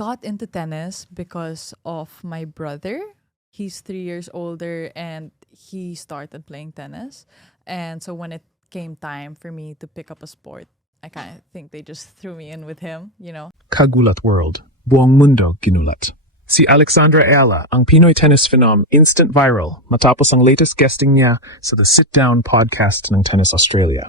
got into tennis because of my brother. He's 3 years older and he started playing tennis. And so when it came time for me to pick up a sport, I kind of think they just threw me in with him. Kagulat World, Buong Mundo Ginulat. Si Alexandra Ayala, ang Pinoy tennis phenom, instant viral matapos ang latest guesting niya sa The Sit Down podcast ng Tennis Australia.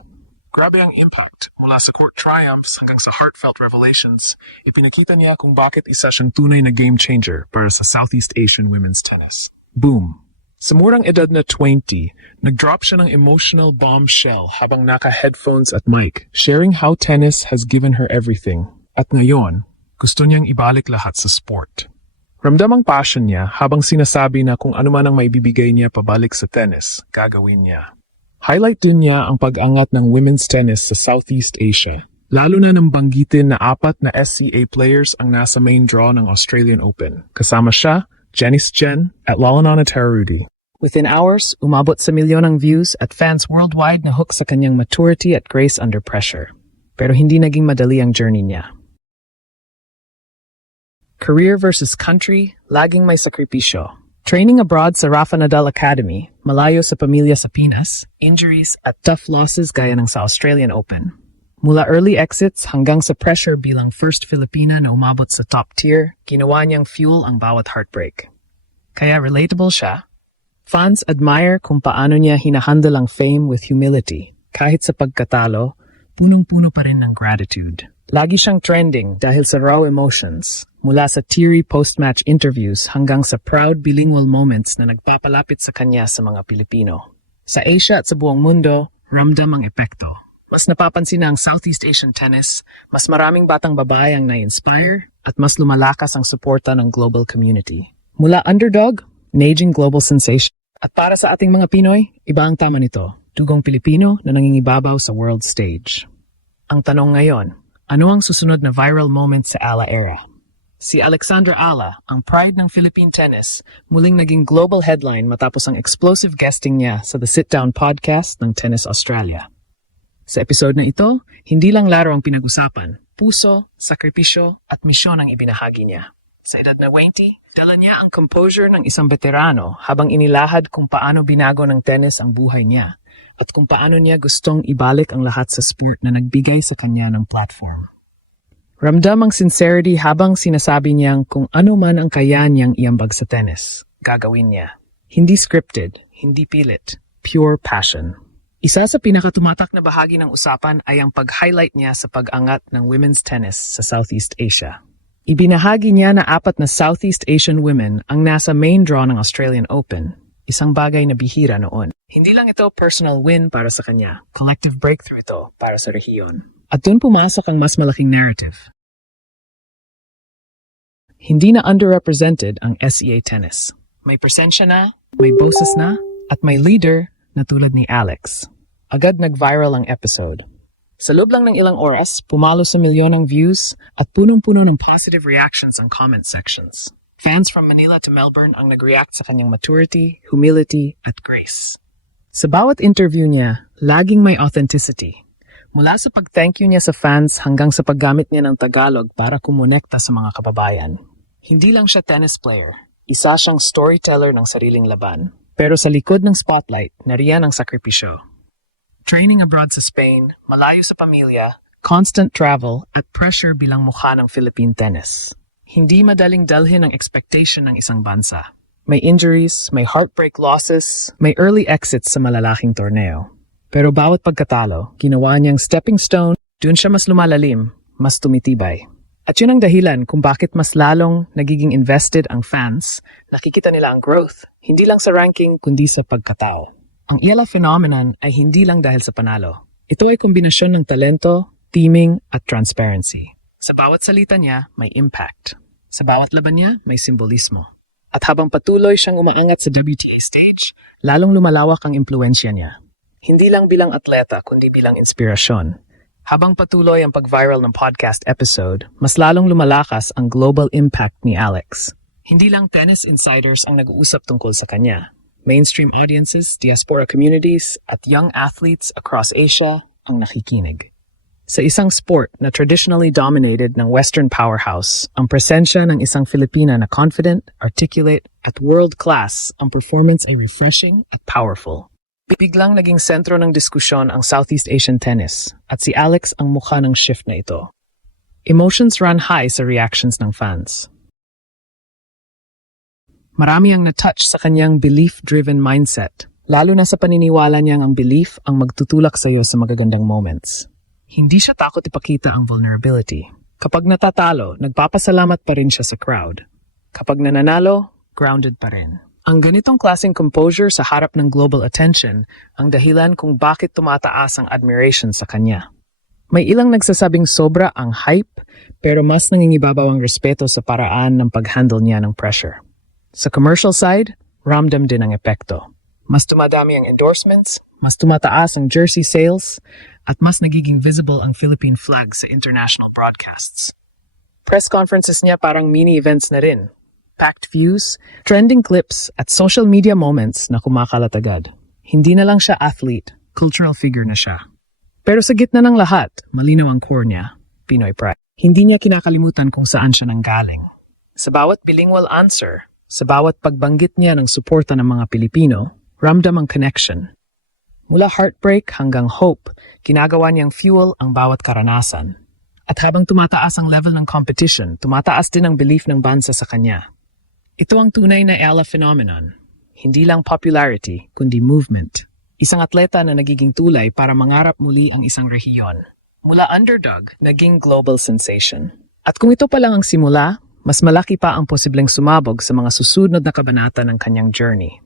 Grabe ang impact, mula sa court triumphs hanggang sa heartfelt revelations, ipinakita niya kung bakit isa siyang tunay na game changer para sa Southeast Asian women's tennis. Boom! Sa murang edad na 20, nag-drop siya ng emotional bombshell habang naka-headphones at mic, sharing how tennis has given her everything. At ngayon, gusto niyang ibalik lahat sa sport. Ramdam ang passion niya habang sinasabi na kung ano man ang maibibigay niya pabalik sa tennis, gagawin niya. Highlight din niya ang pag-angat ng women's tennis sa Southeast Asia, lalo na nang banggitin na 4 na SCA players ang nasa main draw ng Australian Open. Kasama siya, Janice Jen at Lalana Terarudi. Within hours, umabot sa milyon ng views at fans worldwide na hook sa kanyang maturity at grace under pressure. Pero hindi naging madali ang journey niya. Career versus country, laging may sakripisyo. Training abroad sa Rafa Nadal Academy, malayo sa pamilya sa Pinas, injuries at tough losses gaya ng sa Australian Open. Mula early exits hanggang sa pressure bilang first Filipina na umabot sa top tier, ginawa niyang fuel ang bawat heartbreak. Kaya relatable siya. Fans admire kung paano niya hinahandle ang fame with humility. Kahit sa pagkatalo, punong-puno pa rin ng gratitude. Lagi siyang trending dahil sa raw emotions, mula sa teary post-match interviews hanggang sa proud bilingual moments na nagpapalapit sa kanya sa mga Pilipino. Sa Asia at sa buong mundo, ramdam ang epekto. Mas napapansin na ang Southeast Asian tennis, mas maraming batang babae ang na-inspire at mas lumalakas ang suporta ng global community. Mula underdog, naging global sensation. At para sa ating mga Pinoy, iba ang tama nito, dugong Pilipino na nangingibabaw sa world stage. Ang tanong ngayon, ano ang susunod na viral moment sa Ala era? Si Alexandra Ala, ang pride ng Philippine tennis, muling naging global headline matapos ang explosive guesting niya sa The Sit Down podcast ng Tennis Australia. Sa episode na ito, hindi lang laro ang pinag-usapan, puso, sakripisyo at misyon ang ibinahagi niya. Sa edad na 20, dala niya ang composure ng isang veterano habang inilahad kung paano binago ng tennis ang buhay niya at kung paano niya gustong ibalik ang lahat sa sport na nagbigay sa kanya ng platform. Ramdam ang sincerity habang sinasabi niyang kung ano man ang kaya niyang iambag sa tennis, gagawin niya. Hindi scripted, hindi pilit, pure passion. Isa sa pinakatumatak na bahagi ng usapan ay ang pag-highlight niya sa pag-angat ng women's tennis sa Southeast Asia. Ibinahagi niya na 4 na Southeast Asian women ang nasa main draw ng Australian Open, isang bagay na bihira noon. Hindi lang ito personal win para sa kanya, collective breakthrough ito para sa rehiyon. At doon pumasok ang mas malaking narrative. Hindi na underrepresented ang SEA tennis. May presensya na, may boses na, at may leader na tulad ni Alex. Agad nag-viral ang episode. Sa loob lang ng ilang oras, pumalo sa milyon ng views at punong-puno ng positive reactions ang comment sections. Fans from Manila to Melbourne ang nag-react sa kanyang maturity, humility, at grace. Sa bawat interview niya, laging may authenticity. Mula sa pag-thank you niya sa fans hanggang sa paggamit niya ng Tagalog para kumonekta sa mga kababayan. Hindi lang siya tennis player, isa siyang storyteller ng sariling laban. Pero sa likod ng spotlight, nariyan ang sakripisyo. Training abroad sa Spain, malayo sa pamilya, constant travel, at pressure bilang mukha ng Philippine tennis. Hindi madaling dalhin ang expectation ng isang bansa. May injuries, may heartbreak losses, may early exits sa malalaking torneo. Pero bawat pagkatalo, ginawa niyang stepping stone, dun siya mas lumalalim, mas tumitibay. At yun ang dahilan kung bakit mas lalong nagiging invested ang fans, nakikita nila ang growth, hindi lang sa ranking kundi sa pagkatao. Ang Ayala phenomenon ay hindi lang dahil sa panalo. Ito ay kombinasyon ng talento, teaming at transparency. Sa bawat salita niya, may impact. Sa bawat laban niya, may simbolismo. At habang patuloy siyang umaangat sa WTA stage, lalong lumalawak ang impluensya niya. Hindi lang bilang atleta, kundi bilang inspirasyon. Habang patuloy ang pag-viral ng podcast episode, mas lalong lumalakas ang global impact ni Alex. Hindi lang tennis insiders ang nag-uusap tungkol sa kanya. Mainstream audiences, diaspora communities, at young athletes across Asia ang nakikinig. Sa isang sport na traditionally dominated ng Western powerhouse, ang presensya ng isang Filipina na confident, articulate, at world-class, ang performance ay refreshing at powerful. Biglang naging sentro ng diskusyon ang Southeast Asian tennis, at si Alex ang mukha ng shift na ito. Emotions ran high sa reactions ng fans. Marami ang na-touch sa kanyang belief-driven mindset, lalo na sa paniniwala niyang ang belief ang magtutulak sa iyo sa magagandang moments. Hindi siya takot ipakita ang vulnerability. Kapag natatalo, nagpapasalamat pa rin siya sa crowd. Kapag nananalo, grounded pa rin. Ang ganitong klaseng composure sa harap ng global attention ang dahilan kung bakit tumataas ang admiration sa kanya. May ilang nagsasabing sobra ang hype, pero mas nangingibabaw ang respeto sa paraan ng pag-handle niya ng pressure. Sa commercial side, ramdam din ang epekto. Mas tumadami ang endorsements, mas tumataas ang jersey sales, at mas nagiging visible ang Philippine flag sa international broadcasts. Press conferences niya parang mini-events na rin. Packed views, trending clips, at social media moments na kumakalat agad. Hindi na lang siya athlete, cultural figure na siya. Pero sa gitna ng lahat, malinaw ang core niya, Pinoy pride. Hindi niya kinakalimutan kung saan siya nanggaling. Sa bawat bilingual answer, sa bawat pagbanggit niya ng suporta ng mga Pilipino, ramdam ang connection. Mula heartbreak hanggang hope, ginagawa niyang fuel ang bawat karanasan. At habang tumataas ang level ng competition, tumataas din ang belief ng bansa sa kanya. Ito ang tunay na Ella phenomenon. Hindi lang popularity, kundi movement. Isang atleta na nagiging tulay para mangarap muli ang isang rehiyon. Mula underdog, naging global sensation. At kung ito pa lang ang simula, mas malaki pa ang posibleng sumabog sa mga susunod na kabanata ng kanyang journey.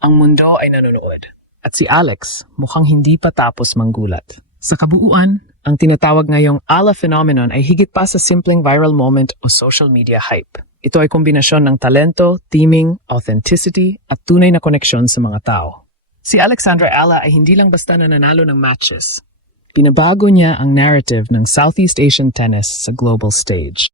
Ang mundo ay nanonood. At si Alex mukhang hindi pa tapos manggulat. Sa kabuuan, ang tinatawag ngayong Ella phenomenon ay higit pa sa simpleng viral moment o social media hype. Ito ay kombinasyon ng talento, teaming, authenticity, at tunay na koneksyon sa mga tao. Si Alexandra Ella ay hindi lang basta nananalo ng matches. Pinabago niya ang narrative ng Southeast Asian tennis sa global stage.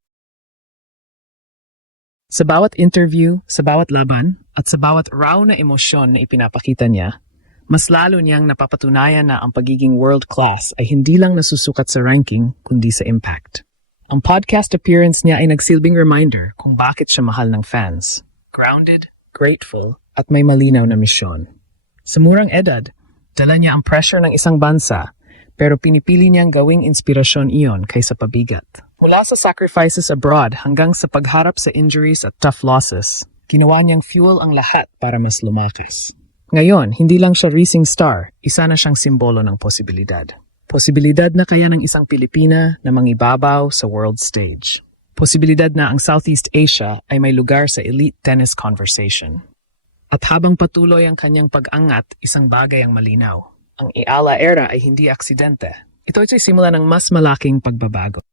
Sa bawat interview, sa bawat laban, at sa bawat raw na emosyon na ipinapakita niya, mas lalo niyang napapatunayan na ang pagiging world-class ay hindi lang nasusukat sa ranking, kundi sa impact. Ang podcast appearance niya ay nagsilbing reminder kung bakit siya mahal ng fans. Grounded, grateful, at may malinaw na misyon. Sa murang edad, dala niya ang pressure ng isang bansa, pero pinipili niyang gawing inspirasyon iyon kaysa pabigat. Mula sa sacrifices abroad hanggang sa pagharap sa injuries at tough losses, ginawa niyang fuel ang lahat para mas lumakas. Ngayon, hindi lang siya racing star, isa na siyang simbolo ng posibilidad. Posibilidad na kaya ng isang Pilipina na mangibabaw sa world stage. Posibilidad na ang Southeast Asia ay may lugar sa elite tennis conversation. At habang patuloy ang kanyang pag-angat, isang bagay ang malinaw. Ang Ella era ay hindi aksidente. Ito ay simula ng mas malaking pagbabago.